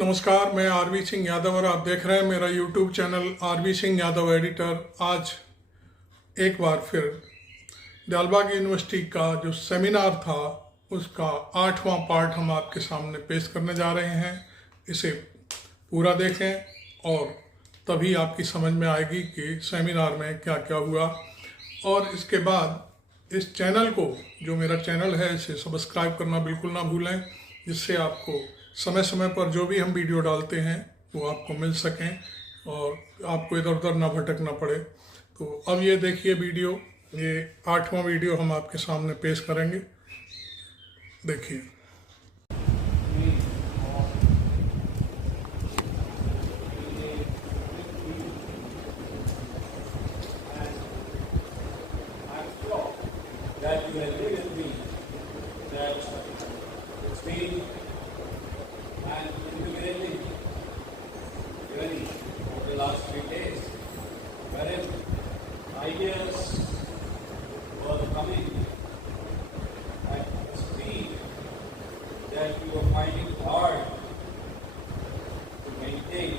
नमस्कार, मैं आरवी सिंह यादव और आप देख रहे हैं मेरा YouTube channel RV Singh Yadav editor. आज एक बार फिर दिलबाग यूनिवर्सिटी का जो सेमिनार था उसका 8वां पार्ट हम आपके सामने पेश करने जा रहे हैं। इसे पूरा देखें और तभी आपकी समझ में आएगी कि सेमिनार में क्या क्या हुआ। और इसके बाद इस चैनल को, जो मेरा चैनल है, इसे सब्सक्राइब करना बिल्कुल ना भूलें, जिससे आपको समय समय पर जो भी हम वीडियो डालते हैं वो आपको मिल सकें और आपको इधर उधर ना भटकना पड़े। तो अब ये देखिए वीडियो, ये 8वां वीडियो हम आपके सामने पेश करेंगे। देखिए। That you agree with me that it's been an integrating journey over the last 3 days, wherein ideas were coming at a speed that you were finding hard to maintain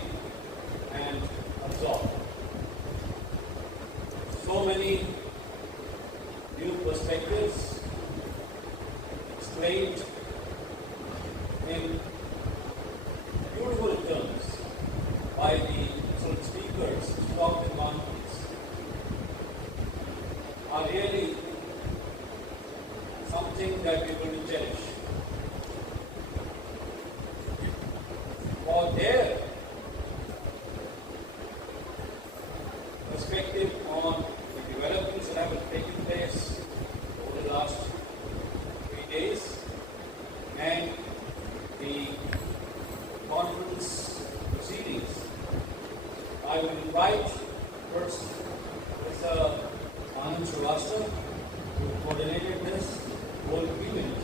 and absorb. So many new perspectives explained in beautiful terms by the excellent speakers who talked in conference are really something that we will cherish. For their perspective on the developments that have taken place over the last 3 days and the conference proceedings, I will invite first Professor Anand Srivastava, who coordinated this whole event,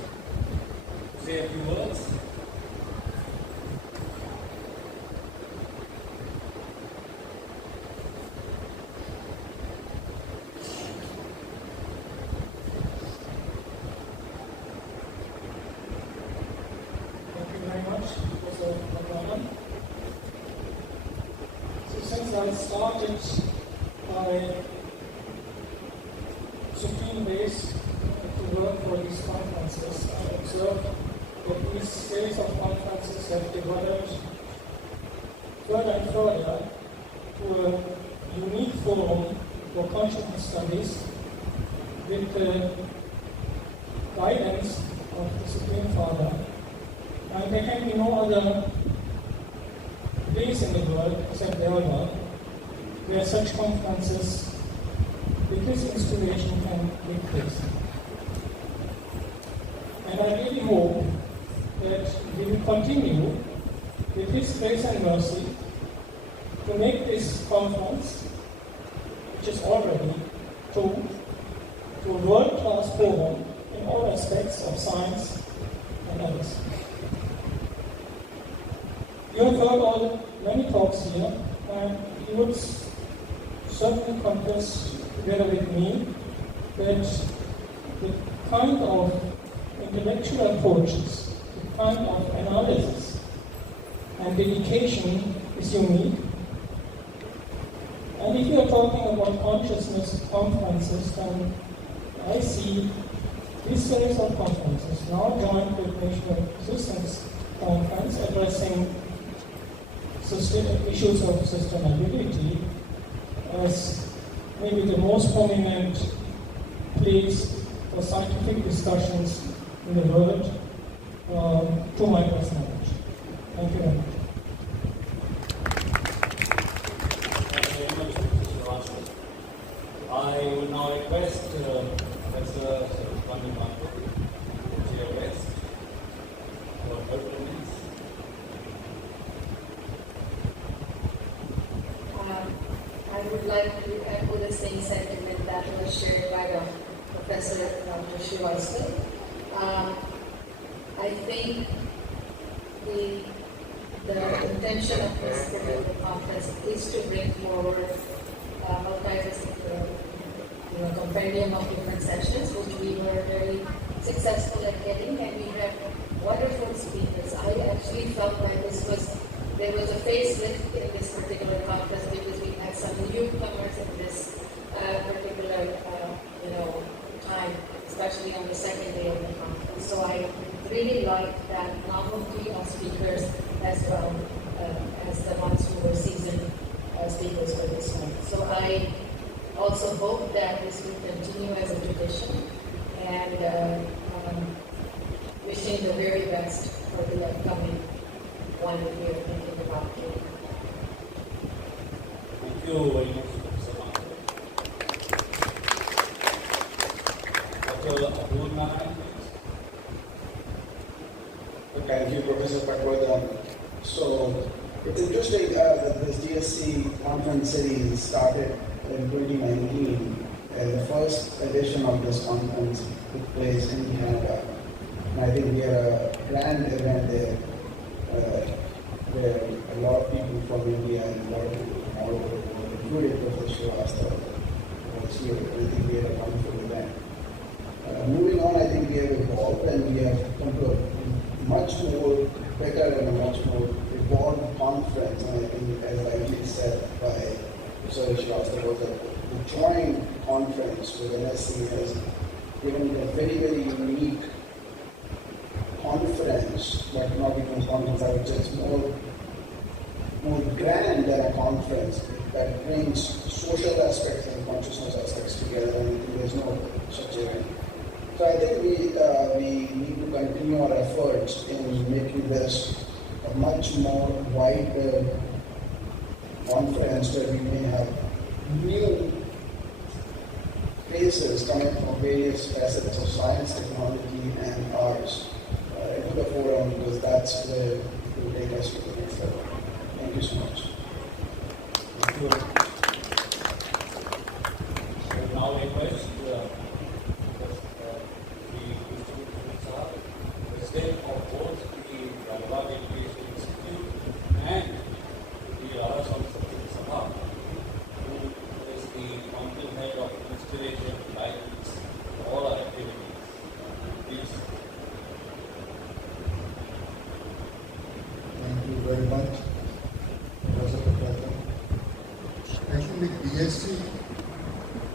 to say a few words. Thank you very much, Professor Bhagavan. So since I started my 15 days to work for these conferences, I observed that these series of conferences have developed further and further to a unique forum for consciousness studies with the guidance of the Supreme Father. And there can be no other place in the world except Delaware where such conferences with this inspiration can take place. And I really hope that we will continue with His grace and mercy to make this conference, which is already tuned to a world-class forum in all aspects of science and others. You have heard many talks here, and you would certainly confess together with me that the kind of intellectual approaches, the kind of analysis and dedication is unique. And if you are talking about consciousness conferences, then I see this series of conferences, now joined with National Existence Conference addressing issues of sustainability, as maybe the most prominent place for scientific discussions in the world, to my personal knowledge. Thank you very much. Thank you very much, Mr. Srivastava. I will now request Professor Bhagavan to say a best for 30 minutes. I would like to echo the same sentiment that was shared by the Professor Dr. Srivastava. I think the intention of this particular conference is to bring forward a compendium of different sessions, which we were very successful at getting, and we had wonderful speakers. I actually felt like this was there was a facelift in this particular conference because we had some newcomers in this particular time, especially on the second day of the conference. So I really liked that novelty of speakers as well as the ones who were seasoned speakers for this one. So I also hope that this will continue as a tradition, and wishing the very best for the upcoming one year in the market. Thank you very much, Professor Mahathir. Dr. Abdul Narayan, Thank you, Professor Patwardhan. So it's interesting that this GSC conference series started in 2019, and the first edition of this conference took place in Canada. And I think we had a grand event there where a lot of people from India and a lot of people from all over the world, including Professor Srivastava, was here. I think we had a wonderful event. Moving on, I think we have evolved and we have come to a much more better and a much more evolved conference. And I think, as rightly said by Professor Srivastava, that the joint conference with NSC has given it a very, very unique conference, but not even a conference, I would say it's more grand than a conference that brings social aspects and consciousness aspects together, and there's no such event. So I think we need to continue our efforts in making this a much more wider conference where we may have new faces coming from various facets of science, technology, and arts into the forum, because that's where it will take us to the next level. Thank you so much. thank you. So now request President of both the Dalbagh Education Institute and the Arasam Satyam Sabha, who is the council head of installation guidance for all our activities. Please. Thank you very much, Professor Patwardhan. Actually, BSc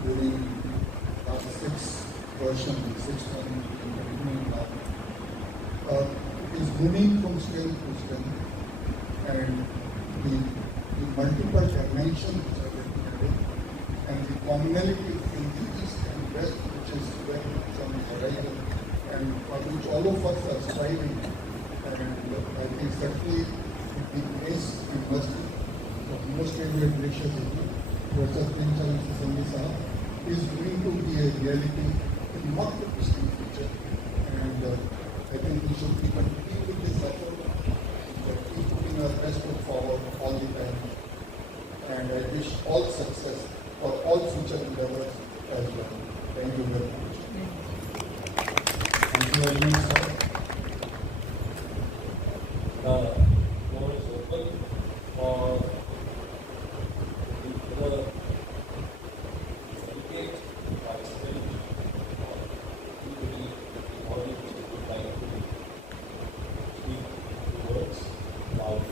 during last sixth one continuing now, is moving from strength to strength, and the multiple dimensions which are getting added, and the commonality in the east and west, which is very much on the horizon, and for which all of us are striving. And I think certainly the place university, the most favorite gracious Professor Premchand Sisandi Sahab, is going to be a reality in not the distant future. And I think we should continue with this effort, keep putting our best foot forward all the time. And I wish all success for all future endeavors as well. Thank you very much. Thank you very much, sir. The floor is open for the delegate participant or anybody in the audience who would like to speak words about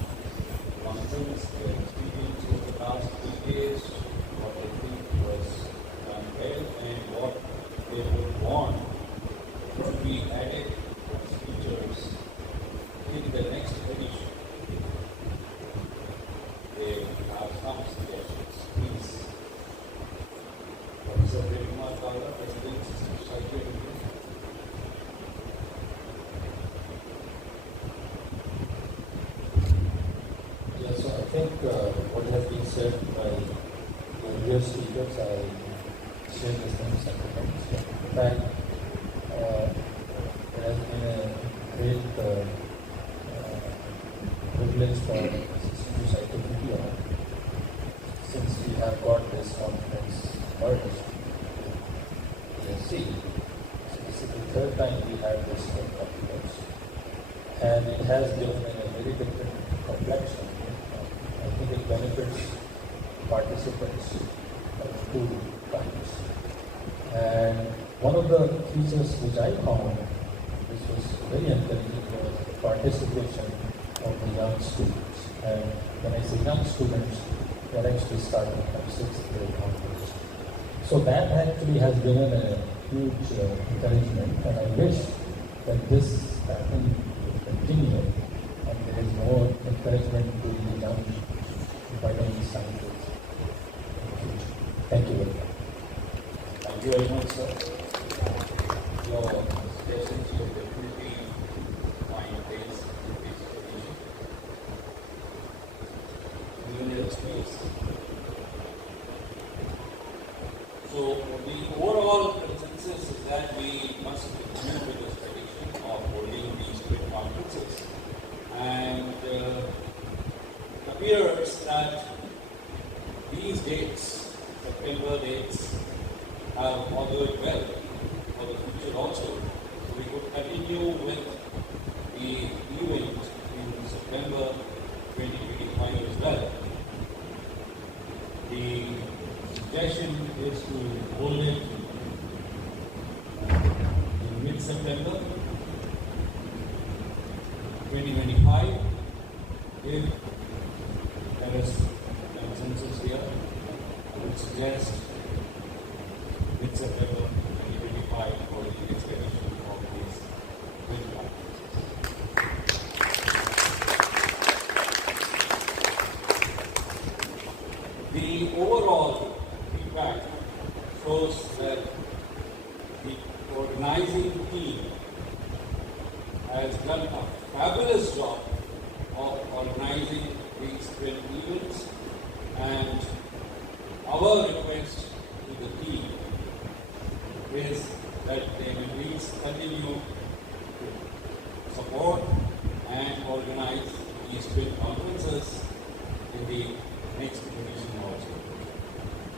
conference, their experience over the last 3 days, what they think was done well, and what they would want to be added as features in the next edition. They have some suggestions. Please. Professor Premkumar Kawla, President, Society of India. Yeah, so I think what has been said by the earlier speakers, I share the same sentiments. In fact, it has been a great privilege for Society of India since we have got this conference merged. See, so this is the third time we have this conference, and it has given a very different complexion. I think it benefits participants of two kinds. And one of the features which I found, which was very encouraging, was the participation of the young students. And when I say young students, they're actually starting from 6th grade onwards. So that actually has given a huge encouragement, and I wish that this pattern will continue and there is more encouragement to the young budding scientists in the future. Thank you very much. Thank you very much, sir. Your suggestions will definitely find place in this position. Even your space. So the overall consensus is that we must continue with this tradition of holding these great conferences. And it appears that these dates, September dates, have augured well for the future also. So we could continue with the event in September 2025 as well. The suggestion is to hold it in mid-September 2025. If there is consensus here, I would suggest mid-September 2025 for the next edition of these great conferences. The overall feedback shows that the organizing team has done a fabulous job of organizing these twin events, and our request to the team is that they will please continue to support and organize these twin conferences in the next edition also.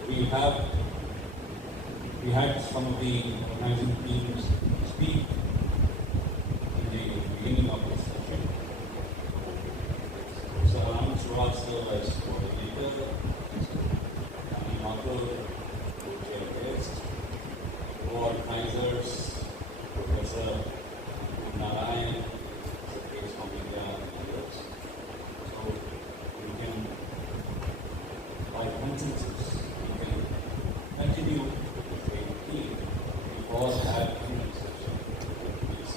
We had some of the organizing teams speak in the beginning of this session. Mr. Anand Srivastava as coordinator, Anil Mathur, co-chair guest, co-organizers, Professor Narayan, Secretary of India, and others. So we can, by consensus, we can continue with the same team. We all have an exception. Please.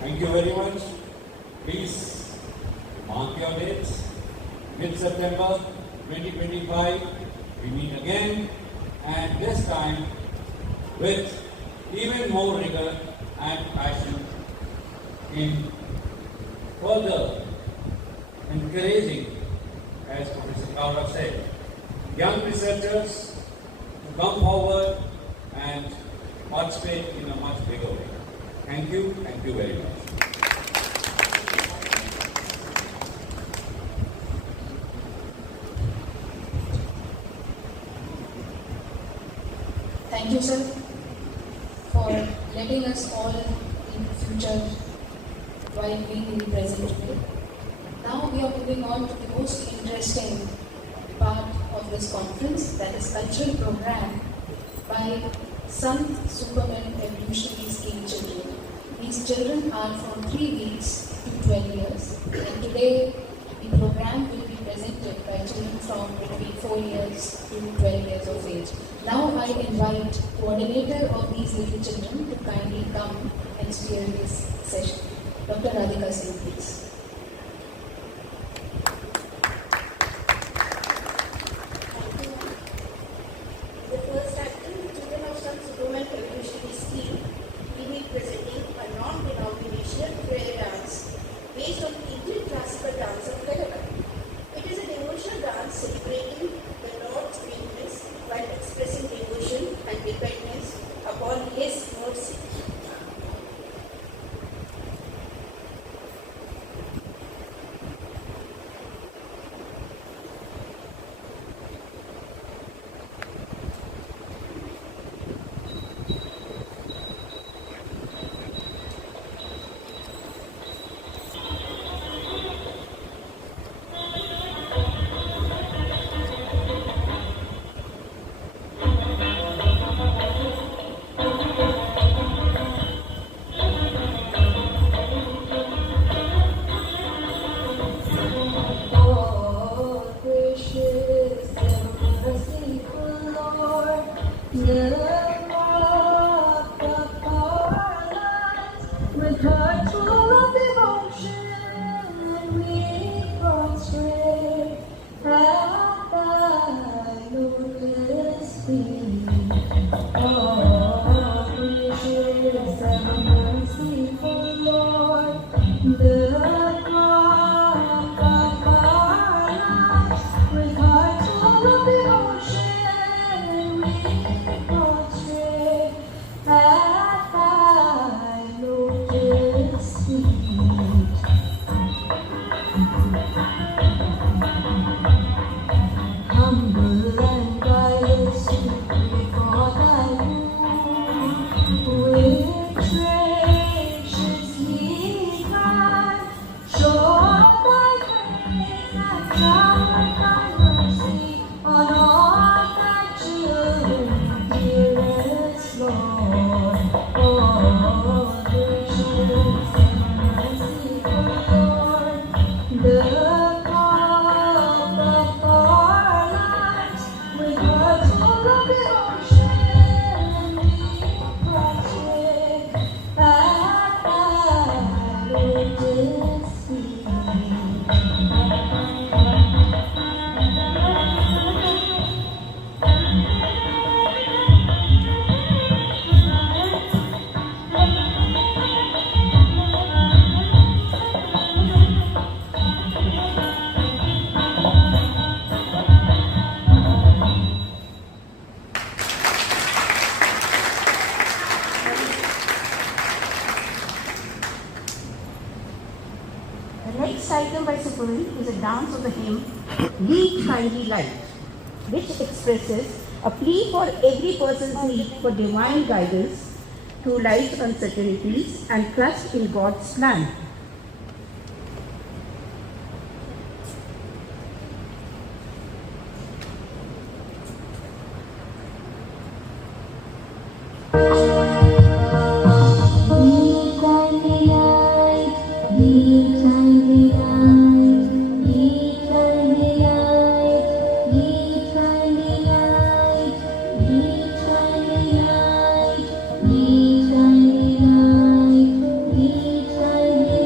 Thank you very much. Please mark your dates. Mid-September 2025, we meet again, and this time with even more rigor and passion in further encouraging, as Professor Kaura said, young researchers to come forward and participate in a much bigger way. Thank you very much. Thank you, sir, for letting us all in the future while being in the present today. Now we are moving on to the most interesting part of this conference, that is cultural program by Sant Superman Evolutionary Scale children. These children are from 3 weeks to 12 years, and today the program will be presented by children from between 4 years to 12 years of age. Now I invite coordinator of these little children to kindly come and steer this session. Dr. Radhika Singh, please. The first item, children of Sant Superman Evolutionary Scheme, will be presenting a non-denominational prayer dance based on Indian classical dance of Kathak. It is a devotional dance celebrating the Lord's greatness while expressing devotion and dependence upon His mercy. With hearts full of devotion, we prostrate at thy lotus feet. Oh, gracious and merciful Lord, the rock of our lives. With hearts full of devotion, we prostrate at thy lotus feet. Humble and guileless before thy throne, with graciously kind, show thy grace and shower thy mercy on all thy children, dearest Lord. Oh, gracious and merciful Lord, the God of our lives, with hearts full of devotion, we prostrate at thy lotus feet. The next item by Supuri is a dance of the hymn Lead Kindly Light, which expresses a plea for every person's need for divine guidance through life's uncertainties and trust in God's plan. Lead kindly light, lead kindly light, lead kindly light, lead kindly light, lead kindly light, lead kindly light, lead kindly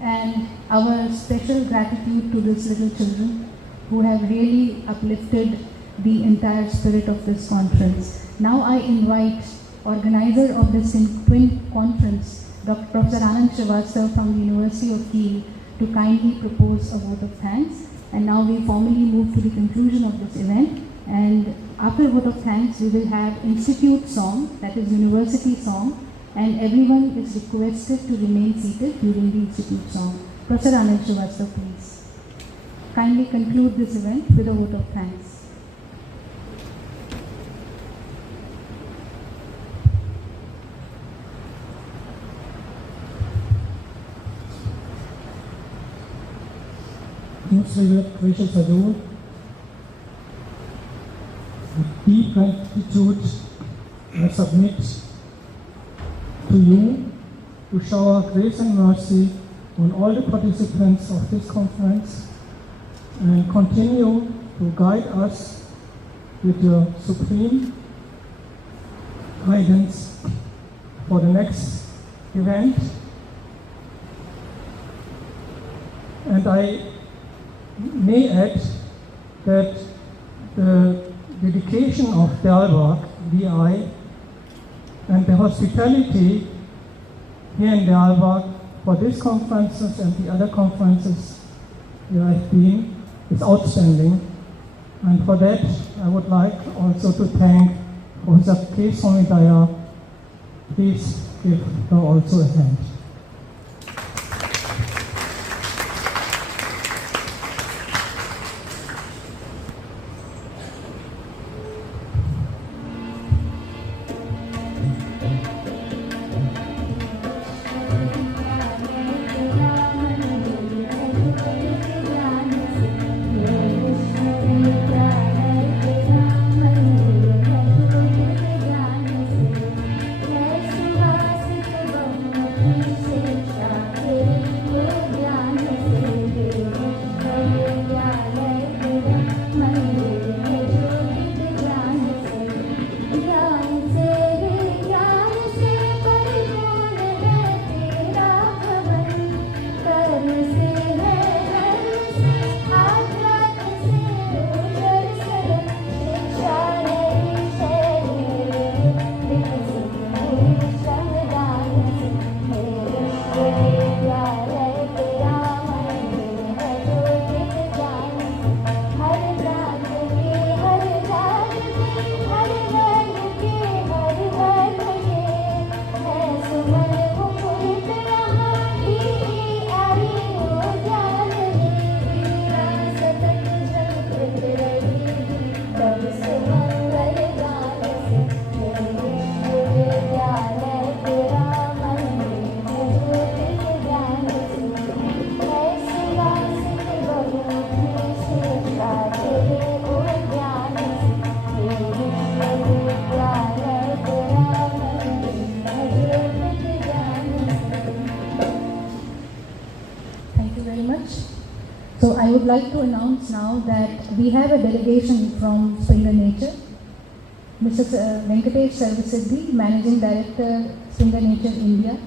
and our special gratitude to these little children who have really uplifted the entire spirit of this conference. Now I invite organizer of this twin conference, Dr. Professor Anand Srivastav from the University of Kiel, to kindly propose a vote of thanks. And now we formally move to the conclusion of this event. And after vote of thanks, we will have institute song, that is university song, and everyone is requested to remain seated during the institute song. Professor Anand Srivastav, please kindly conclude this event with a vote of thanks. Most gracious Adore, with deep gratitude I submit to you to shower grace and mercy on all the participants of this conference and continue to guide us with your supreme guidance for the next event. And I may add that the dedication of Dalbagh, DI, and the hospitality here in Dalbagh for these conferences and the other conferences you have been is outstanding. And for that, I would like also to thank Professor K. Somidaya. Please give her also a hand. So I would like to announce now that we have a delegation from Springer Nature. Mrs. Venkatesh Sarvasiddhi, Managing Director, Springer Nature India,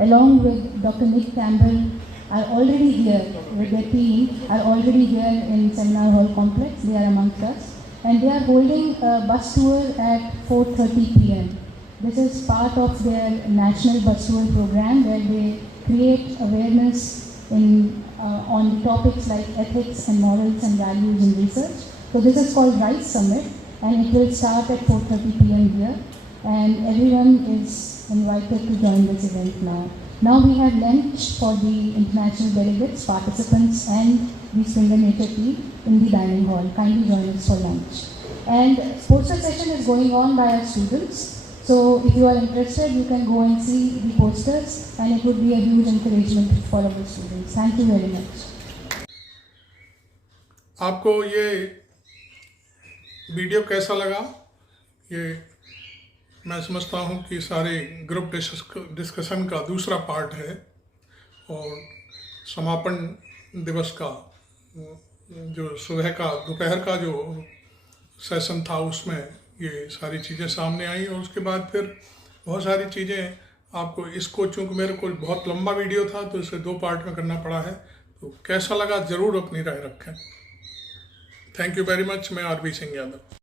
along with Dr. Nick Campbell, are already here with their team, are already here in Seminar Hall Complex. They are amongst us. And they are holding a bus tour at 4:30 p.m. This is part of their national bus tour program where they create awareness on the topics like ethics and morals and values in research. So this is called RISE Summit, and it will start at 4:30 p.m. here, and everyone is invited to join this event now. Now we have lunch for the international delegates, participants, and the Springer Nature team in the dining hall. Kindly join us for lunch. And poster session is going on by our students. So if you are interested, you can go and see the posters, and it would be a huge encouragement for our students. Thank you very much. आपको ये video कैसा लगा? ये मैं समझता हूँ कि सारे ग्रुप डिस्कशन का दूसरा पार्ट है, और समापन दिवस का जो सुबह का दोपहर का जो सेशन था उसमें ये सारी चीज़ें सामने आई, और उसके बाद फिर बहुत सारी चीज़ें आपको इसको, चूंकि मेरे को बहुत लंबा वीडियो था तो इसे 2 पार्ट में करना पड़ा है, तो कैसा लगा ज़रूर अपनी राय रखें। Thank you very much. मैं आरबी सिंह यादव।